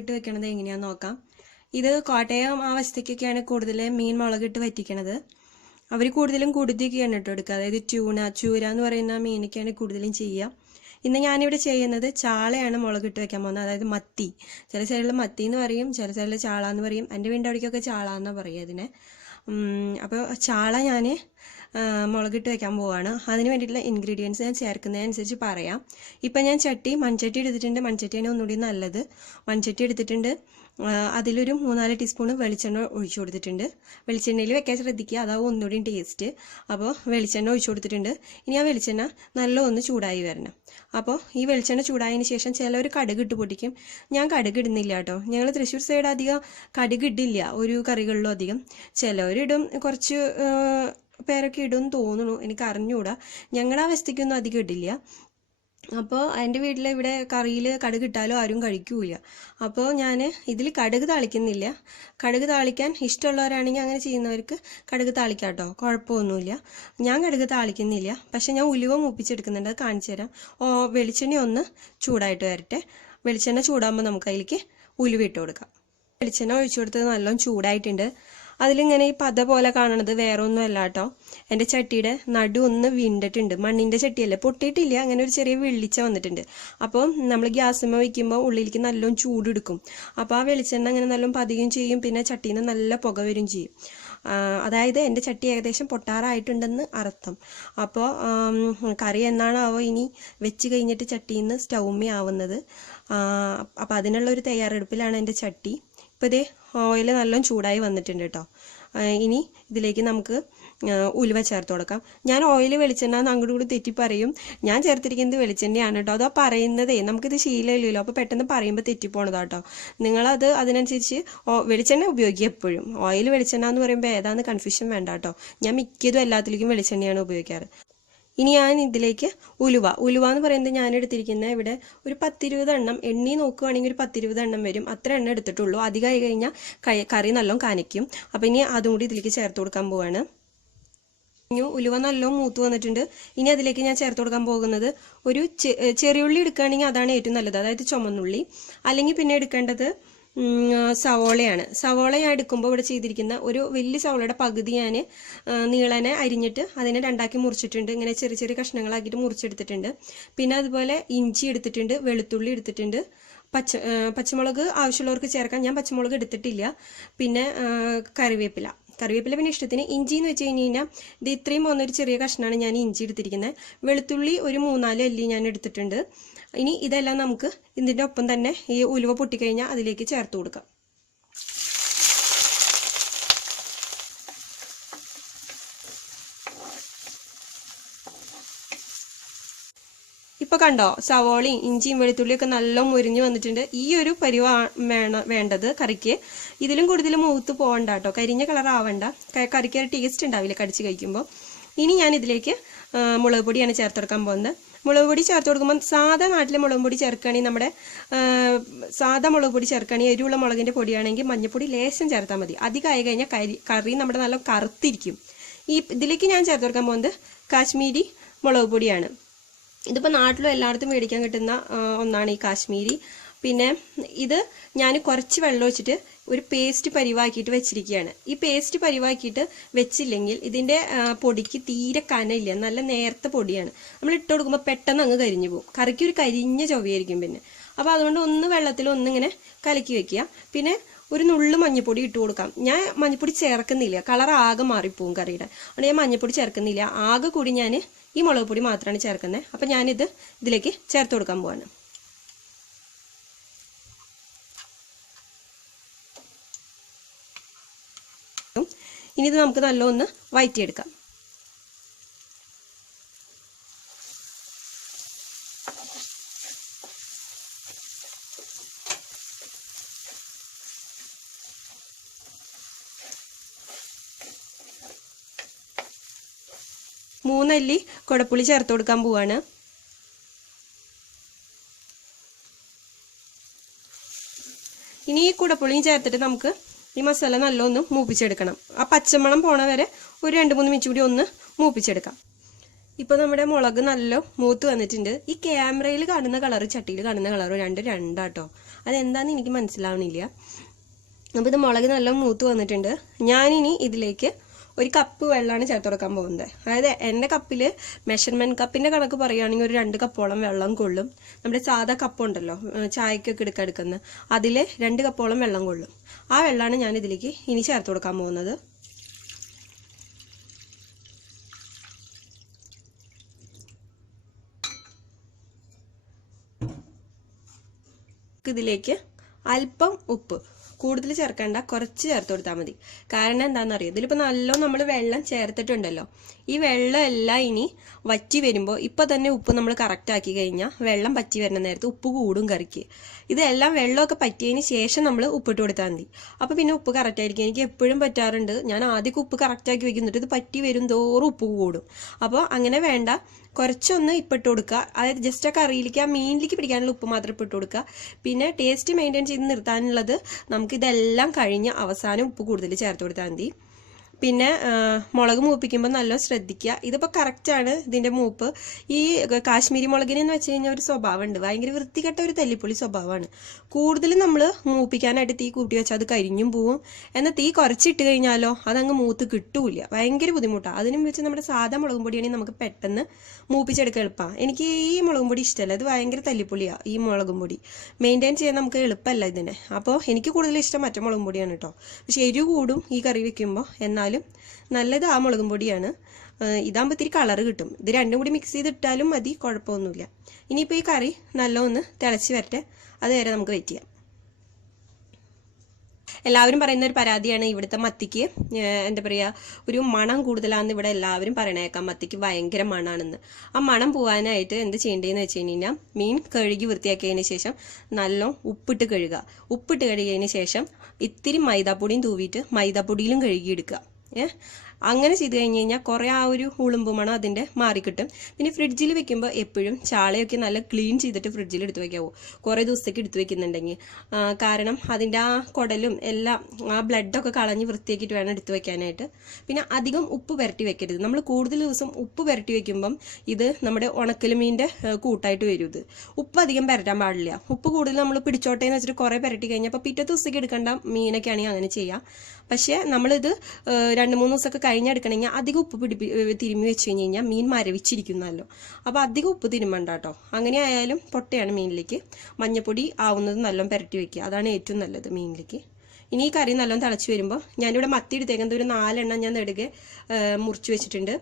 മുളകിട്ട് വെക്കണത് എങ്ങനെയാന്ന് നോക്കാം. ഇത് കോട്ടയം ആ വശത്തേക്കൊക്കെയാണ് കൂടുതൽ മീൻ മുളകിട്ട് വറ്റിക്കണത്. അവർ കൂടുതലും കുടുതിയൊക്കെയാണ് ഇട്ട് എടുക്കുക. അതായത് ട്യൂണ ചൂര എന്ന് പറയുന്ന മീനൊക്കെയാണ് കൂടുതലും ചെയ്യുക. ഇന്ന് ഞാനിവിടെ ചെയ്യുന്നത് ചാളയാണ് മുളകിട്ട് വെക്കാൻ പോകുന്നത്. അതായത് മത്തി. ചില സൈഡിൽ മത്തി എന്ന് പറയും ചില സൈഡിൽ ചാള എന്ന് പറയും. എന്റെ വീടിന്റെ അവിടേക്കൊക്കെ ചാള എന്നാണ് പറയുക ഇതിനെ. അപ്പോൾ ചാള ഞാൻ മുളകിട്ട് വെക്കാൻ പോവാണ്. അതിന് വേണ്ടിയിട്ടുള്ള ഇൻഗ്രീഡിയൻസ് ഞാൻ ചേർക്കുന്നതനുസരിച്ച് പറയാം. ഇപ്പം ഞാൻ ചട്ടി മൺചട്ടി എടുത്തിട്ടുണ്ട്. മൺചട്ടിയാണ് ഒന്നുകൂടി നല്ലത്. മൺചട്ടി എടുത്തിട്ടുണ്ട്. അതിലൊരു മൂന്നാൽ ടീസ്പൂൺ വെളിച്ചെണ്ണ ഒഴിച്ചു കൊടുത്തിട്ടുണ്ട്. വെളിച്ചെണ്ണയിൽ വെക്കാൻ ശ്രദ്ധിക്കുക. അതാവും ഒന്നുകൂടി ടേസ്റ്റ്. അപ്പോൾ വെളിച്ചെണ്ണ ഒഴിച്ചു കൊടുത്തിട്ടുണ്ട്. ഇനി ആ വെളിച്ചെണ്ണ നല്ല ഒന്ന് ചൂടായി വരണം. അപ്പോൾ ഈ വെളിച്ചെണ്ണ ചൂടായതിന് ശേഷം ചിലവർ കടുക് ഇട്ട് പൊട്ടിക്കും. ഞാൻ കടുക് ഇടുന്നില്ല കേട്ടോ. ഞങ്ങൾ തൃശ്ശൂർ സൈഡ് അധികം കടുക് ഇടില്ല. ഒരു കറികളിലും അധികം. ചിലവരിടും കുറച്ച് പേരൊക്കെ ഇടും തോന്നുന്നു. എനിക്ക് അറിഞ്ഞുകൂടാ. ഞങ്ങളുടെ ആ വസ്തിക്കൊന്നും അധികം ഇടില്ല. അപ്പോൾ എന്റെ വീട്ടിൽ ഇവിടെ കറിയിൽ കടുക് ഇട്ടാലും ആരും കഴിക്കൂല അപ്പോൾ ഞാൻ ഇതിൽ കടുക് താളിക്കുന്നില്ല. കടുക് താളിക്കാൻ ഇഷ്ടമുള്ളവരാണെങ്കിൽ അങ്ങനെ ചെയ്യുന്നവർക്ക് കടുക് താളിക്കാം കേട്ടോ കുഴപ്പമൊന്നുമില്ല ഞാൻ കടുക് താളിക്കുന്നില്ല. പക്ഷേ ഞാൻ ഉലുവ മൂപ്പിച്ചെടുക്കുന്നുണ്ട്. അത് കാണിച്ചു തരാം. ഓ വെളിച്ചെണ്ണ ഒന്ന് ചൂടായിട്ട് വരട്ടെ. വെളിച്ചെണ്ണ ചൂടാകുമ്പോൾ നമുക്ക് അതിലേക്ക് ഉലുവ ഇട്ട് കൊടുക്കാം. വെളിച്ചെണ്ണ ഒഴിച്ചു കൊടുത്തത് നല്ലോണം ചൂടായിട്ടുണ്ട്. അതിലിങ്ങനെ ഈ പത പോലെ കാണണത് വേറെ ഒന്നും അല്ല കേട്ടോ എന്റെ ചട്ടിയുടെ നടു ഒന്ന് വീണ്ടിട്ടുണ്ട്. മണ്ണിന്റെ ചട്ടിയല്ലേ? പൊട്ടിയിട്ടില്ല. അങ്ങനെ ഒരു ചെറിയ വെള്ളിച്ച വന്നിട്ടുണ്ട്. അപ്പോൾ നമ്മൾ ഗ്യാസുമ്മ വയ്ക്കുമ്പോൾ ഉള്ളിലേക്ക് നല്ലോണം ചൂടെടുക്കും അപ്പോൾ ആ വെളിച്ചെണ്ണ അങ്ങനെ നല്ലോണം പതിയും ചെയ്യും. പിന്നെ ചട്ടിയിൽ നിന്ന് നല്ല പുക വരും ചെയ്യും. അതായത് എന്റെ ചട്ടി ഏകദേശം പൊട്ടാറായിട്ടുണ്ടെന്ന് അർത്ഥം. അപ്പോൾ കറി എന്നാണാവോ ഇനി വെച്ച് കഴിഞ്ഞിട്ട് ചട്ടിയിൽ നിന്ന് സ്റ്റൗമ്മി ആവുന്നത്. അപ്പോൾ അതിനുള്ള ഒരു തയ്യാറെടുപ്പിലാണ് എന്റെ ചട്ടി. ഇപ്പോൾ ഇതേ ഓയിൽ നല്ലോണം ചൂടായി വന്നിട്ടുണ്ട് കേട്ടോ ഇനി ഇതിലേക്ക് നമുക്ക് ഉലുവ ചേർത്ത് കൊടുക്കാം. ഞാൻ ഓയിൽ വെളിച്ചെണ്ണ അങ്ങോട്ട് കൂടി തെറ്റി പറയും. ഞാൻ ചേർത്തിരിക്കുന്നത് വെളിച്ചെണ്ണയാണ് കേട്ടോ അതോ പറയുന്നതേ നമുക്കിത് ശീലമില്ലല്ലോ. അപ്പോൾ പെട്ടെന്ന് പറയുമ്പോൾ തെറ്റിപ്പോണതാ കേട്ടോ നിങ്ങളത് അതിനനുസരിച്ച് വെളിച്ചെണ്ണ ഉപയോഗിക്കുക എപ്പോഴും. ഓയിൽ വെളിച്ചെണ്ണ എന്ന് പറയുമ്പോൾ ഏതാണ് കൺഫ്യൂഷൻ വേണ്ട കേട്ടോ ഞാൻ മിക്കതും എല്ലാത്തിലേക്കും വെളിച്ചെണ്ണയാണ് ഉപയോഗിക്കാറ്. ഇനി ഞാൻ ഇതിലേക്ക് ഉലുവ. ഉലുവ എന്ന് പറയുന്നത് ഞാൻ എടുത്തിരിക്കുന്ന ഇവിടെ ഒരു പത്തിരുപത് എണ്ണം എണ്ണി നോക്കുകയാണെങ്കിൽ ഒരു പത്തിരുപത് എണ്ണം വരും. അത്ര എണ്ണം എടുത്തിട്ടുള്ളൂ. അധികമായി കഴിഞ്ഞാൽ കറി നല്ലോണം കാനിക്കും അപ്പം ഇനി അതും കൂടി ഇതിലേക്ക് ചേർത്ത് കൊടുക്കാൻ പോവാണ്. ഇനി ഉലുവ നല്ലോണം മൂത്ത് വന്നിട്ടുണ്ട്. ഇനി അതിലേക്ക് ഞാൻ ചേർത്ത് കൊടുക്കാൻ പോകുന്നത് ഒരു ചെറിയുള്ളി എടുക്കുകയാണെങ്കിൽ അതാണ് ഏറ്റവും നല്ലത്. അതായത് ചുമന്നുള്ളി. അല്ലെങ്കിൽ പിന്നെ എടുക്കേണ്ടത് സവോളയാണ്. സവോള ഞാൻ എടുക്കുമ്പോൾ ഇവിടെ ചെയ്തിരിക്കുന്ന ഒരു വലിയ സവോളയുടെ പകുതി ഞാൻ നീളനെ അരിഞ്ഞിട്ട് അതിനെ രണ്ടാക്കി മുറിച്ചിട്ടുണ്ട്. ഇങ്ങനെ ചെറിയ ചെറിയ കഷ്ണങ്ങളാക്കിയിട്ട് മുറിച്ചെടുത്തിട്ടുണ്ട്. പിന്നെ അതുപോലെ ഇഞ്ചി എടുത്തിട്ടുണ്ട് വെളുത്തുള്ളി എടുത്തിട്ടുണ്ട്. പച്ച പച്ചമുളക് ആവശ്യമുള്ളവർക്ക് ചേർക്കാം. ഞാൻ പച്ചമുളക് എടുത്തിട്ടില്ല. പിന്നെ കറിവേപ്പില. കറിവേപ്പില പിന്നെ ഇഷ്ടത്തിന് ഇഞ്ചി എന്ന് വെച്ച് കഴിഞ്ഞ് കഴിഞ്ഞാൽ ഇത് ഇത്രയും പോകുന്നൊരു ചെറിയ കഷ്ണമാണ് ഞാൻ ഇഞ്ചി എടുത്തിരിക്കുന്നത്. വെളുത്തുള്ളി ഒരു മൂന്നാൽ അല്ലി ഞാൻ എടുത്തിട്ടുണ്ട്. ഇനി ഇതെല്ലാം നമുക്ക് ഇതിന്റെ ഒപ്പം തന്നെ ഈ ഉലുവ പൊട്ടിക്കഴിഞ്ഞാൽ അതിലേക്ക് ചേർത്ത് കൊടുക്കാം. ഇപ്പൊ കണ്ടോ സവോളയും ഇഞ്ചിയും വെളുത്തുള്ളി ഒക്കെ നല്ല മുരിഞ്ഞു വന്നിട്ടുണ്ട്. ഈ ഒരു പരിവാ വേണ വേണ്ടത് കറിക്ക്. ഇതിലും കൂടുതൽ മൂത്ത് പോകണ്ട കേട്ടോ കരിഞ്ഞ കളർ ആവണ്ട. കറിക്ക് ഒരു ടേസ്റ്റ് ഉണ്ടാവില്ല കടിച്ച് കഴിക്കുമ്പോൾ ഇനി ഞാൻ ഇതിലേക്ക് മുളക് പൊടിയാണ് ചേർത്ത് കൊടുക്കാൻ പോകുന്നത്. മുളക് പൊടി ചേർത്ത് കൊടുക്കുമ്പോൾ സാധാ നാട്ടിലെ മുളക് പൊടി ചേർക്കുകയാണെങ്കിൽ നമ്മുടെ സാധാ മുളക് പൊടി ചേർക്കുകയാണെങ്കിൽ എരിവുള്ള മുളകിന്റെ പൊടിയാണെങ്കിൽ മഞ്ഞപ്പൊടി ലേശം ചേർത്താൽ മതി. അധികമായി കഴിഞ്ഞാൽ കരി കറി നമ്മുടെ നല്ല കറുത്തിരിക്കും. ഈ ഇതിലേക്ക് ഞാൻ ചേർത്ത് കൊടുക്കാൻ പോകുന്നത് കാശ്മീരി മുളക് പൊടിയാണ്. ഇതിപ്പോൾ നാട്ടിലും എല്ലായിടത്തും മേടിക്കാൻ കിട്ടുന്ന ഒന്നാണ് ഈ കാശ്മീരി. പിന്നെ ഇത് ഞാൻ കുറച്ച് വെള്ളം വെച്ചിട്ട് ഒരു പേസ്റ്റ് പരിവാക്കിയിട്ട് വെച്ചിരിക്കുകയാണ്. ഈ പേസ്റ്റ് പരിവാക്കിയിട്ട് വെച്ചില്ലെങ്കിൽ ഇതിന്റെ പൊടിക്ക് തീരെ കനയില്ല. നല്ല നേരത്തെ പൊടിയാണ്. നമ്മൾ ഇട്ട് കൊടുക്കുമ്പോൾ പെട്ടെന്ന് അങ്ങ് കരിഞ്ഞു പോകും. കറിക്ക് ഒരു കരിഞ്ഞ ചൊവ്വയായിരിക്കും പിന്നെ. അപ്പോൾ അതുകൊണ്ട് ഒന്ന് വെള്ളത്തിൽ ഒന്നിങ്ങനെ കലക്കി വെക്കുക. പിന്നെ ഒരു നുള്ളു മഞ്ഞപ്പൊടി ഇട്ട് കൊടുക്കാം. ഞാൻ മഞ്ഞപ്പൊടി ചേർക്കുന്നില്ല. കളർ ആകെ മാറിപ്പോവും കറിയുടെ. അതുകൊണ്ട് ഞാൻ മഞ്ഞപ്പൊടി ചേർക്കുന്നില്ല. ആകെ കൂടി ഞാൻ ഈ മുളക് പൊടി മാത്രമാണ് ചേർക്കുന്നത് അപ്പം ഞാനിത് ഇതിലേക്ക് ചേർത്ത് കൊടുക്കാൻ പോവാണ്. ഇനി ഇത് നമുക്ക് നല്ലൊന്ന് വയറ്റിയെടുക്കാം. മൂന്നല്ലി കുടപ്പുളി ചേർത്ത് കൊടുക്കാൻ പോവാണ്. ഇനി ഈ കുടപ്പുളിയും ചേർത്തിട്ട് നമുക്ക് ഈ മസാല നല്ലൊന്ന് മൂപ്പിച്ചെടുക്കണം. ആ പച്ചമണം പോണ വരെ ഒരു രണ്ട് മൂന്ന് മിനിറ്റ് കൂടി ഒന്ന് മൂപ്പിച്ചെടുക്കാം. ഇപ്പൊ നമ്മുടെ മുളക് നല്ല മൂത്ത് വന്നിട്ടുണ്ട്. ഈ ക്യാമറയിൽ കാണുന്ന കളർ ചട്ടിയിൽ കാണുന്ന കളർ രണ്ട് രണ്ടാട്ടോ? അതെന്താണെന്ന് എനിക്ക് മനസ്സിലാവണില്ല. അപ്പോൾ ഇത് മുളക് നല്ല മൂത്ത് വന്നിട്ടുണ്ട്. ഞാനിനി ഇതിലേക്ക് ഒരു കപ്പ് വെള്ളമാണ് ചേർത്ത് കൊടുക്കാൻ പോകുന്നത്. അതായത് എന്റെ കപ്പിൽ മെഷർമെന്റ് കപ്പിന്റെ കണക്ക് പറയുകയാണെങ്കിൽ ഒരു രണ്ട് കപ്പോളം വെള്ളം കൊള്ളും. നമ്മുടെ സാധാ കപ്പുണ്ടല്ലോ ചായക്കൊക്കെ ചായക്കൊക്കെ എടുക്കെടുക്കുന്ന അതിൽ രണ്ട് കപ്പോളം വെള്ളം കൊള്ളും. ആ വെള്ളമാണ് ഞാൻ ഇതിലേക്ക് ഇനി ചേർത്ത് കൊടുക്കാൻ പോകുന്നത്. ഇതിലേക്ക് അല്പം ഉപ്പ്. കൂടുതൽ ചേർക്കേണ്ട കുറച്ച് ചേർത്ത് കൊടുത്താൽ മതി. കാരണം എന്താണെന്നറിയോ ഇതിലിപ്പോൾ നല്ലോണം നമ്മൾ വെള്ളം ചേർത്തിട്ടുണ്ടല്ലോ. ഈ വെള്ളം എല്ലാം ഇനി വറ്റി വരുമ്പോൾ ഇപ്പോൾ തന്നെ ഉപ്പ് നമ്മൾ കറക്റ്റ് ആക്കി കഴിഞ്ഞാൽ വെള്ളം പറ്റി വരുന്ന നേരത്ത് ഉപ്പ് കൂടും കറിക്ക്. ഇതെല്ലാം വെള്ളമൊക്കെ പറ്റിയതിന് ശേഷം നമ്മൾ ഉപ്പിട്ട് കൊടുത്താൽ മതി. അപ്പോൾ പിന്നെ ഉപ്പ് കറക്റ്റ് ആയിരിക്കും. എനിക്ക് എപ്പോഴും പറ്റാറുണ്ട്. ഞാൻ ആദ്യം ഉപ്പ് കറക്റ്റ് ആക്കി വെക്കുന്നുണ്ട് ഇത് പറ്റി വരും തോറും ഉപ്പ് കൂടും. അപ്പോൾ അങ്ങനെ വേണ്ട. കുറച്ചൊന്ന് ഇപ്പിട്ട് കൊടുക്കുക. അതായത് ജസ്റ്റ് ആ കറിയിലേക്ക് ആ മീനിലേക്ക് പിടിക്കാനുള്ള ഉപ്പ് മാത്രം ഇപ്പിട്ട് കൊടുക്കുക. പിന്നെ ടേസ്റ്റ് മെയിന്റെയിൻ ചെയ്ത് നിർത്താനുള്ളത് നമുക്ക് ഇതെല്ലാം കഴിഞ്ഞ് അവസാനം ഉപ്പ് കൂടുതൽ ചേർത്ത് കൊടുത്താൽ മതി. പിന്നെ മുളക് മൂപ്പിക്കുമ്പോൾ നല്ല ശ്രദ്ധിക്കുക ഇതിപ്പോൾ കറക്റ്റാണ് ഇതിന്റെ മൂപ്പ്. ഈ കാശ്മീരി മുളകിനെന്ന് വെച്ച് കഴിഞ്ഞാൽ ഒരു സ്വഭാവമുണ്ട് ഭയങ്കര വൃത്തികെട്ട ഒരു തല്ലിപ്പൊളി സ്വഭാവമാണ്. കൂടുതൽ നമ്മൾ മൂപ്പിക്കാനായിട്ട് തീ കൂട്ടി വെച്ചാൽ അത് കരിഞ്ഞും പോവും. എന്നാൽ തീ കുറച്ചിട്ട് കഴിഞ്ഞാലോ അതങ്ങ് മൂത്ത് കിട്ടൂല ഭയങ്കര ബുദ്ധിമുട്ടാണ് അതിനും വെച്ച് നമ്മുടെ സാധാ മുളകും പൊടിയാണെങ്കിൽ നമുക്ക് പെട്ടെന്ന് മൂപ്പിച്ചെടുക്കാൻ എളുപ്പമാണ് എനിക്ക് ഈ മുളകും പൊടി ഇഷ്ടമല്ല ഇത് ഭയങ്കര തല്ലിപ്പൊളിയാണ് ഈ മുളകും പൊടി. മെയിന്റെയിൻ ചെയ്യാൻ നമുക്ക് എളുപ്പമല്ല ഇതിനെ. അപ്പോൾ എനിക്ക് കൂടുതൽ ഇഷ്ടം മറ്റേ മുളകും പൊടിയാണ് കേട്ടോ പക്ഷേ എരിവ് കൂടും ഈ കറി വെക്കുമ്പോൾ എന്നാലും നല്ലത് ആ മുളകും പൊടിയാണ്. ഇതാകുമ്പോൾ ഇത്തിരി കളറ് കിട്ടും. ഇത് രണ്ടും കൂടി മിക്സ് ചെയ്തിട്ടാലും മതി കുഴപ്പമൊന്നുമില്ല ഇനിയിപ്പോൾ ഈ കറി നല്ലൊന്ന് തിളച്ച് വരട്ടെ. അതുവരെ നമുക്ക് വെയിറ്റ് ചെയ്യാം. എല്ലാവരും പറയുന്ന ഒരു പരാതിയാണ് ഇവിടുത്തെ മത്തിക്ക്. എന്താ പറയുക ഒരു മണം കൂടുതലാണെന്ന് ഇവിടെ എല്ലാവരും പറയണേക്കാം. മത്തിക്ക് ഭയങ്കര മണമാണെന്ന് ആ മണം പോകാനായിട്ട് എന്ത് ചെയ്യേണ്ടതെന്ന് വെച്ച് കഴിഞ്ഞാൽ മീൻ കഴുകി വൃത്തിയാക്കിയതിന് ശേഷം നല്ല ഉപ്പിട്ട് കഴുകുക ഉപ്പിട്ട് കഴുകിയതിന് ശേഷം ഇത്തിരി മൈദാപ്പൊടിയും തൂവിയിട്ട് മൈദാപ്പൊടിയിലും കഴുകിയെടുക്കുക. ഏഹ് അങ്ങനെ ചെയ്ത് കഴിഞ്ഞ് കഴിഞ്ഞാൽ കുറേ ആ ഒരു ഉളുമ്പ് മണം അതിന്റെ മാറിക്കിട്ടും. പിന്നെ ഫ്രിഡ്ജിൽ വെക്കുമ്പോൾ എപ്പോഴും ചാളയൊക്കെ നല്ല ക്ലീൻ ചെയ്തിട്ട് ഫ്രിഡ്ജിൽ എടുത്ത് വെക്കാവോ. കുറേ ദിവസത്തേക്ക് എടുത്ത് വെക്കുന്നുണ്ടെങ്കിൽ കാരണം അതിന്റെ ആ കുടലും എല്ലാം ആ ബ്ലഡൊക്കെ കളഞ്ഞ് വൃത്തിയാക്കിയിട്ട് വേണം എടുത്ത് വെക്കാനായിട്ട്. പിന്നെ അധികം ഉപ്പ് പുരട്ടി വെക്കരുത്. നമ്മൾ കൂടുതൽ ദിവസം ഉപ്പ് പുരട്ടി വെക്കുമ്പം ഇത് നമ്മുടെ ഉണക്കൽ മീന്റെ കൂട്ടായിട്ട് വരും ഇത്. ഉപ്പ് അധികം പുരട്ടാൻ പാടില്ല. ഉപ്പ് കൂടുതൽ നമ്മൾ പിടിച്ചോട്ടേന്ന് വെച്ചിട്ട് കുറേ പുരട്ടി കഴിഞ്ഞാൽ അപ്പോൾ പിറ്റേ ദിവസത്തേക്ക് എടുക്കേണ്ട മീനൊക്കെയാണെങ്കിൽ അങ്ങനെ ചെയ്യാം. പക്ഷേ നമ്മളിത് രണ്ട് മൂന്ന് ദിവസമൊക്കെ കഴിഞ്ഞെടുക്കണമെങ്കിൽ അധികം ഉപ്പ് പിടിപ്പി തിരുമ്മി വെച്ച് കഴിഞ്ഞ് കഴിഞ്ഞാൽ മീൻ മരവിച്ചിരിക്കുന്നല്ലോ അപ്പോൾ അധികം ഉപ്പ് തിരുമ്മണ്ട കേട്ടോ. അങ്ങനെ ആയാലും പൊട്ടയാണ് മീനിലേക്ക്. മഞ്ഞപ്പൊടി ആവുന്നത് നല്ലോണം പുരട്ടി വെക്കുക. അതാണ് ഏറ്റവും നല്ലത് മീനിലേക്ക്. ഇനി ഈ കറി നല്ലോണം തിളച്ച് വരുമ്പോൾ ഞാനിവിടെ മത്തി എടുത്തേക്കുന്നത് ഒരു നാലെണ്ണം ഞാൻ നെടുകെ മുറിച്ച് വെച്ചിട്ടുണ്ട്.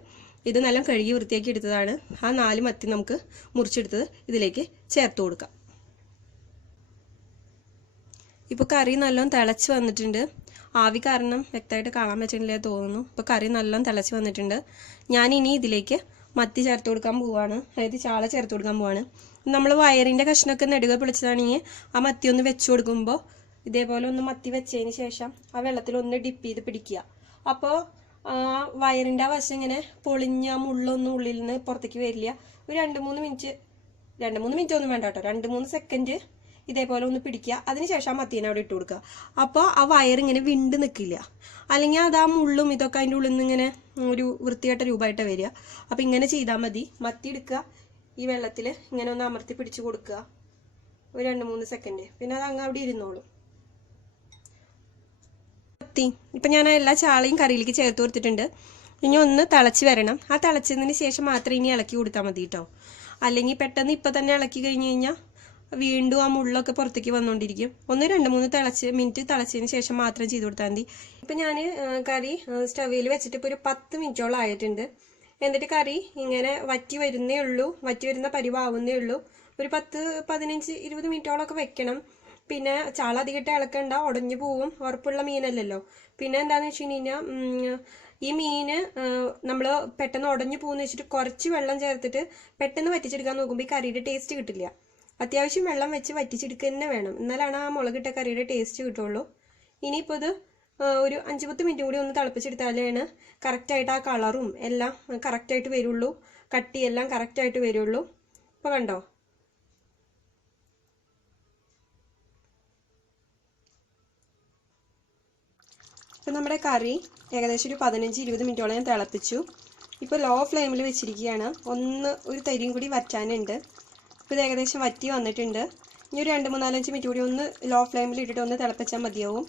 ഇത് നല്ല കഴുകി വൃത്തിയാക്കി എടുത്തതാണ്. ആ നാല് മത്തി നമുക്ക് മുറിച്ചെടുത്തത് ഇതിലേക്ക് ചേർത്ത് കൊടുക്കാം. ഇപ്പോൾ കറി നല്ലോണം തിളച്ച് വന്നിട്ടുണ്ട്. ആവി കാരണം വ്യക്തമായിട്ട് കാണാൻ പറ്റുന്നില്ലേ തോന്നുന്നു. ഇപ്പോൾ കറി നല്ലോണം തിളച്ച് വന്നിട്ടുണ്ട്. ഞാൻ ഇനി ഇതിലേക്ക് മത്തി ചേർത്ത് കൊടുക്കാൻ പോവാണ്. അതായത് ചാള ചേർത്ത് കൊടുക്കാൻ പോവാണ്. നമ്മൾ വയറിന്റെ കഷ്ണമൊക്കെ നെടുക പിടിച്ചതാണെങ്കിൽ ആ മത്തി ഒന്ന് വെച്ച് കൊടുക്കുമ്പോൾ ഇതേപോലെ ഒന്ന് മത്തി വെച്ചതിന് ശേഷം ആ വെള്ളത്തിൽ ഒന്ന് ഡിപ്പ് ചെയ്ത് പിടിക്കുക. അപ്പോൾ ആ വയറിന്റെ ആ വശം ഇങ്ങനെ പൊളിഞ്ഞ മുള്ളൊന്നും ഉള്ളിൽ നിന്ന് പുറത്തേക്ക് വരില്ല. ഒരു രണ്ട് മൂന്ന് മിനിറ്റ് രണ്ട് മൂന്ന് മിനിറ്റ് ഒന്നും വേണ്ട കേട്ടോ. രണ്ട് മൂന്ന് സെക്കൻഡ് ഇതേപോലെ ഒന്ന് പിടിക്കുക. അതിനുശേഷം ആ മത്തീനെ അവിടെ ഇട്ട് കൊടുക്കുക. അപ്പോൾ ആ വയറിങ്ങനെ വിണ്ട് നിൽക്കില്ല അല്ലെങ്കിൽ അത് ആ മുള്ളും ഇതൊക്കെ അതിന്റെ ഉള്ളിൽ നിന്ന് ഇങ്ങനെ ഒരു വൃത്തികെട്ട രൂപമായിട്ട് വരിക. അപ്പോൾ ഇങ്ങനെ ചെയ്താൽ മതി. മത്തി എടുക്കുക. ഈ വെള്ളത്തിൽ ഇങ്ങനെ ഒന്ന് അമർത്തി പിടിച്ച് കൊടുക്കുക. ഒരു രണ്ട് മൂന്ന് സെക്കൻഡ്. പിന്നെ അത് അങ്ങ് അവിടെ ഇരുന്നോളും. മത്തി. ഇപ്പം ഞാൻ എല്ലാ ചാളയും കറിയിലേക്ക് ചേർത്ത് കൊടുത്തിട്ടുണ്ട്. ഇനി ഒന്ന് തിളച്ച് വരണം. ആ തിളച്ചതിന് ശേഷം മാത്രം ഇനി ഇളക്കി കൊടുത്താൽ മതി കേട്ടോ. അല്ലെങ്കിൽ പെട്ടെന്ന് ഇപ്പം തന്നെ ഇളക്കി കഴിഞ്ഞ് കഴിഞ്ഞാൽ വീണ്ടും ആ മുള്ളൊക്കെ പുറത്തേക്ക് വന്നുകൊണ്ടിരിക്കും ഒന്ന് രണ്ട് മൂന്ന് തിളച്ച് മിനിറ്റ് തിളച്ചതിന് ശേഷം മാത്രം ചെയ്ത് കൊടുത്താൽ മതി. ഇപ്പം ഞാൻ കറി സ്റ്റവിൽ വെച്ചിട്ട് ഇപ്പോൾ ഒരു പത്ത് മിനിറ്റോളം ആയിട്ടുണ്ട്. എന്നിട്ട് കറി ഇങ്ങനെ വറ്റി വരുന്നേ ഉള്ളൂ വറ്റി വരുന്ന പരിവാവുന്നേ ഉള്ളൂ. ഒരു പത്ത് പതിനഞ്ച് ഇരുപത് മിനിറ്റോളമൊക്കെ വെക്കണം. പിന്നെ ചാള അധികമായിട്ട് ഇളക്കണ്ട ഉടഞ്ഞു പോവും. ഉറപ്പുള്ള മീനല്ലല്ലോ. പിന്നെ എന്താന്ന് വെച്ച് കഴിഞ്ഞാൽ ഈ മീന് നമ്മൾ പെട്ടെന്ന് ഉടഞ്ഞു പോകുന്ന വെച്ചിട്ട് കുറച്ച് വെള്ളം ചേർത്തിട്ട് പെട്ടെന്ന് വറ്റിച്ചെടുക്കാൻ നോക്കുമ്പോൾ ഈ കറിയുടെ ടേസ്റ്റ് കിട്ടില്ല. അത്യാവശ്യം വെള്ളം വെച്ച് വറ്റിച്ചെടുക്കുക തന്നെ വേണം. എന്നാലാണ് ആ മുളകിട്ട കറിയുടെ ടേസ്റ്റ് കിട്ടുള്ളൂ. ഇനിയിപ്പോൾ ഇത് ഒരു അഞ്ച് പത്ത് മിനിറ്റ് കൂടി ഒന്ന് തിളപ്പിച്ചെടുത്താലാണ് കറക്റ്റായിട്ട് ആ കളറും എല്ലാം കറക്റ്റായിട്ട് വരുള്ളൂ. കട്ടിയെല്ലാം കറക്റ്റായിട്ട് വരുള്ളൂ. ഇപ്പോൾ കണ്ടോ? ഇപ്പം നമ്മുടെ കറി ഏകദേശം ഒരു പതിനഞ്ച് ഇരുപത് മിനിറ്റോളം ഞാൻ തിളപ്പിച്ചു. ഇപ്പോൾ ലോ ഫ്ലെയിമിൽ വെച്ചിരിക്കുകയാണ്. ഒന്ന് ഒരു തരിയും കൂടി വറ്റാനുണ്ട്. ഇപ്പോൾ ഇത് ഏകദേശം വറ്റി വന്നിട്ടുണ്ട്. ഇനി ഒരു രണ്ട് മൂന്നാലഞ്ച് മിനിറ്റ് കൂടി ഒന്ന് ലോ ഫ്ലെയിമിൽ ഇട്ടിട്ട് ഒന്ന് തിളപ്പിച്ചാൽ മതിയാവും.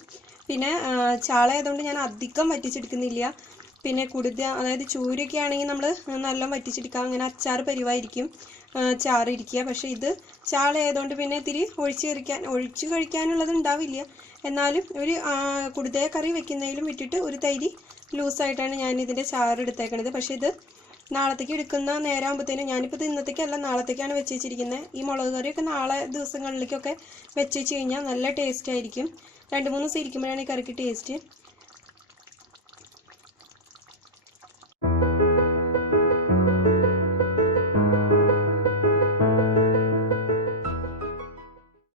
പിന്നെ ആ, ചാള ആയതുകൊണ്ട് ഞാൻ അധികം വറ്റിച്ചെടുക്കുന്നില്ല. പിന്നെ കുടുത അതായത് ചൂരൊക്കെ ആണെങ്കിൽ നമ്മൾ നല്ല വറ്റിച്ചെടുക്കാം. അങ്ങനെ അച്ചാർ പരിവായിരിക്കും. ചാറിരിക്കുക. പക്ഷേ ഇത് ചാള ആയതുകൊണ്ട് പിന്നെ ഇത്തിരി ഒഴിച്ച് കഴിക്കാൻ ഒഴിച്ച് കഴിക്കാനുള്ളത് ഉണ്ടാവില്ല. എന്നാലും ഒരു കുടുതയ കറി വെക്കുന്നതിലും ഇട്ടിട്ട് ഒരു തൈരി ലൂസായിട്ടാണ് ഞാൻ ഇതിന്റെ ചാറ് എടുത്തേക്കണത്. പക്ഷേ ഇത് നാളത്തേക്ക് എടുക്കുന്ന നേരമാകുമ്പോഴത്തേനും ഞാനിപ്പോൾ ഇന്നത്തേക്കല്ല നാളത്തേക്കാണ് വെച്ച് വെച്ചിരിക്കുന്നത് ഈ മുളക് കറിയൊക്കെ നാളെ ദിവസങ്ങളിലേക്കൊക്കെ വെച്ച് വെച്ച് കഴിഞ്ഞാൽ നല്ല ടേസ്റ്റ് ആയിരിക്കും. രണ്ട് മൂന്ന് ദിവസം ഇരിക്കുമ്പോഴാണ് ഈ കറിക്ക് ടേസ്റ്റ്